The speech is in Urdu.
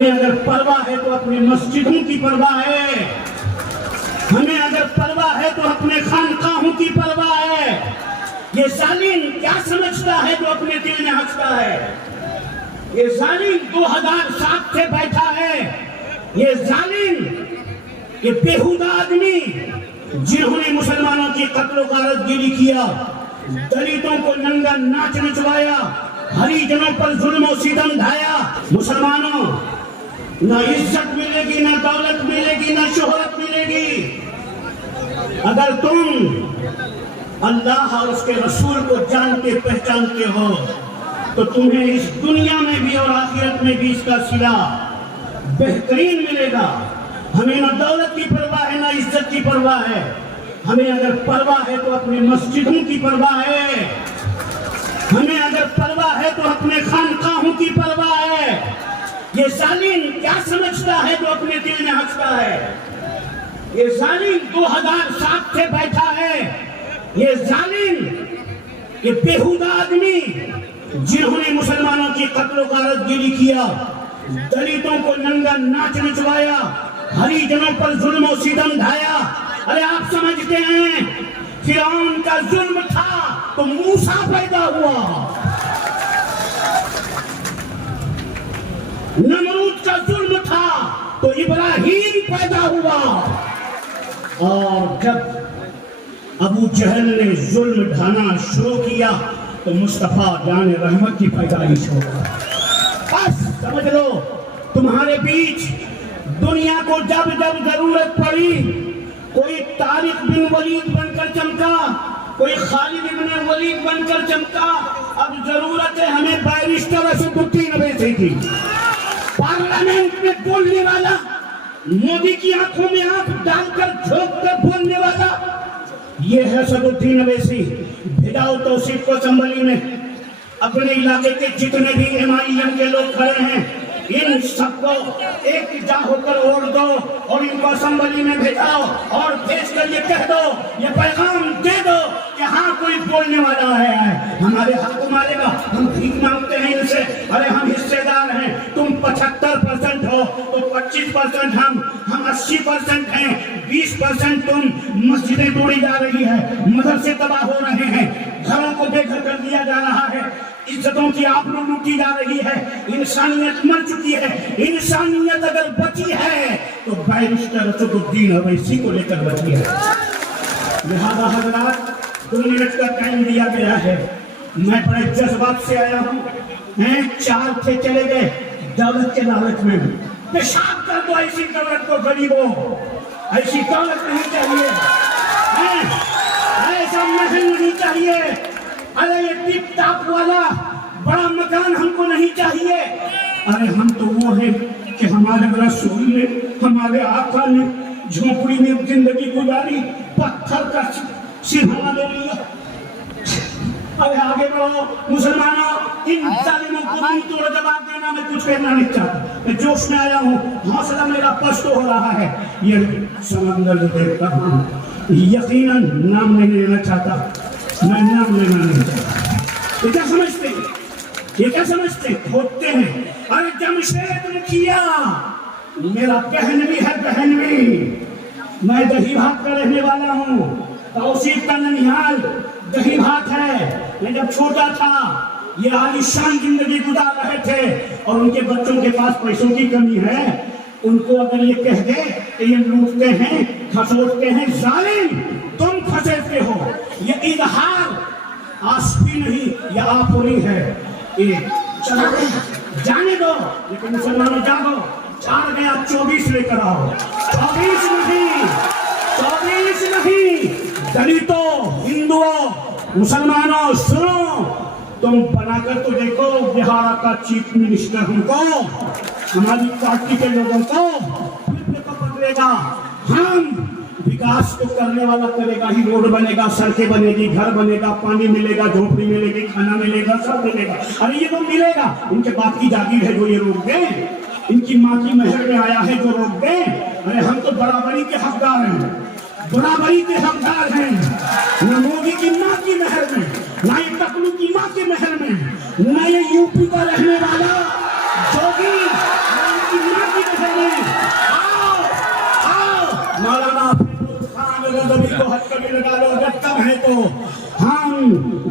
اگر پرواہ ہے تو اپنے مسجدوں کی پرواہ ہے، ہمیں اگر پرواہ ہے تو اپنے خانقاہوں کی پرواہ ہے۔ یہ ظالم کیا سمجھتا ہے جو اپنے دل میں ہنستا ہے؟ یہ ظالم 2007 سے بیٹھا ہے، یہ ظالم یہ بےہودہ آدمی جنہوں نے مسلمانوں کی قتل و غارت گیری کیا، دلتوں کو ننگا ناچ نچوایا، ہریجنوں پر ظلم و ستم ڈھایا۔ مسلمانوں، نہ عزت ملے گی، نہ دولت ملے گی، نہ شہرت ملے گی اگر تم اللہ اور اس کے رسول کو جانتے پہچانتے ہو، تو تمہیں اس دنیا میں بھی اور آخرت میں بھی اس کا صلہ بہترین ملے گا۔ ہمیں نہ دولت کی پرواہ ہے، نہ عزت کی پرواہ ہے، ہمیں اگر پرواہ ہے تو اپنے مسجدوں کی پرواہ ہے، ہمیں اگر پرواہ ہے تو اپنے خانقاہوں کی پرواہ ہے۔ یہ ظالم کیا سمجھتا ہے جو اپنے دل میں ہنستا ہے؟ یہ ظالم 2007 سے بیٹھا ہے، یہ ظالم یہ بےہودہ آدمی جنہوں نے مسلمانوں کی قتل و غارت گیری کیا، دلتوں کو ننگا ناچ نچوایا، ہریجنوں پر ظلم و ستم ڈھایا۔ ارے آپ سمجھتے ہیں فرعون کا ظلم تھا تو موسیٰ پیدا ہوا، نمرود کا ظلم تھا تو ابراہیم پیدا ہوا، اور جب ابو جہل نے ظلم ڈھانا شروع کیا تو مصطفیٰ جان رحمت کی پیدائش ہو گئی۔ بس سمجھ لو، تمہارے بیچ دنیا کو جب جب ضرورت پڑی، کوئی طارق بن ولید بن کر چمکا، کوئی خالد بن ولید بن کر چمکا، اب ضرورت ہے ہمیں بیرسٹر اسد الدین اویسی کی۔ پارلیمنٹ میں بولنے والا، مودی کی آنکھوں میں آنکھ ڈال کر جھونک کر بولنے والا، یہ ہے اسد الدین اویسی۔ بھیجاؤ توصیف کو اسمبلی میں، اپنے علاقے کے جتنے بھی ایم کے لوگ کھڑے ہیں ان سب کو ایک جا ہو کر اوڑ دو اور ان کو اسمبلی میں بھیجاؤ، اور بھیج کر یہ کہہ دو، یہ پیغام دے دو کہ ہاں کوئی بولنے والا ہے، ہمارے حق مارے گا، ہم بھیک مانگتے ہیں ان سے، ارے ہم حصے دار ہیں، تم 75% ہو تو 25% ہم 80% ہیں، 20% تم، مسجدیں توڑی جا رہی ہے، مدرسے تباہ ہو رہے ہیں، گھروں کو بے گھر کر دیا جا رہا ہے، عزتوں کی آبرو لوٹی جا رہی ہے، انسانیت مر چکی ہے۔ انسانیت اگر بچی ہے تو بیرسٹر اسد الدین اویسی کو لے کر بچی ہے۔ لہذا حضرات، 2 منٹ کا ٹائم دیا گیا ہے، میں بڑے جذبات سے آیا ہوں، 4 تھے چلے گئے دولت کے لالچ میں، پیشاب کر دو ایسی دولت کو غریبوں، ایسی دولت نہیں چاہیے، ایسا محل نہیں چاہیے، ارے یہ ٹپ ٹاپ والا بڑا مکان ہم کو نہیں چاہیے۔ ارے ہم تو وہ ہیں کہ ہمارے رسول نے، ہمارے آقا نے جھونپڑی میں زندگی گزاری، پتھر کا سرہانا لے لیا۔ ارے آگے بڑھو مسلمانوں، ان ظالموں کو منہ توڑ جواب دینا میں کچھ کہنا نہیں چاہتا، میں جوش میں آیا ہوں، حوصلہ میرا پست ہو رہا ہے۔ یہ سمندر جو دیکھتا ہوں یقیناً نام نہیں لینا چاہتا، میں نام لینا نہیں چاہتا۔ یہ کیا سمجھتے ہیں؟ یہ کیا سمجھتے ہیں؟ کھوٹتے ہیں۔ ارے جمشید مکھیا میرا بہن بھی ہے، بہن بھی، میں دہی بھات کا رہنے والا ہوں، توصیف کا ننیال دہی بھات ہے۔ میں جب چھوٹا تھا یہ عالیشان زندگی گزار رہے تھے، اور ان کے بچوں کے پاس پیسوں کی کمی ہے، ان کو اگر یہ کہہ دے کہ یہ لوٹتے ہیں، کھسوٹتے ہیں، ظالم تم کھسیٹتے ہو، یہ اظہار آسفی نہیں، یہ آپوری ہے۔ چلو جانے دو، لیکن مسلمانوں جاگو، 4 گیا 24 لے کر آؤ، 24 نہیں، دلتوں، ہندوؤں، مسلمانوں سنو، تم بنا کر تو دیکھو بہار کا چیف منسٹر ہم کو، ہماری پارٹی کے لوگوں کو پھر پکڑے گا۔ ہم وکاس کو کرنے والا کرے گا ہی، روڈ بنے گا، سڑکیں بنے گی، گھر بنے گا، پانی ملے گا، جھونپڑی ملے گی، کھانا ملے گا، سب ملے گا۔ ارے یہ تو ملے گا، ان کے باپ کی جاگیر ہے جو یہ روک دیں، ان کی ماں کی مہر میں آیا ہے جو روک دیں۔ ارے ہم تو برابری کے حقدار ہیں، برابری کے حقدار ہیں، نہ مودی کی ماں کی مہر میں، نہ یہ ٹکلو کی ماں کے مہر میں، نہ یہ یو پی کا رہنے والا جوگی، نہ ان کی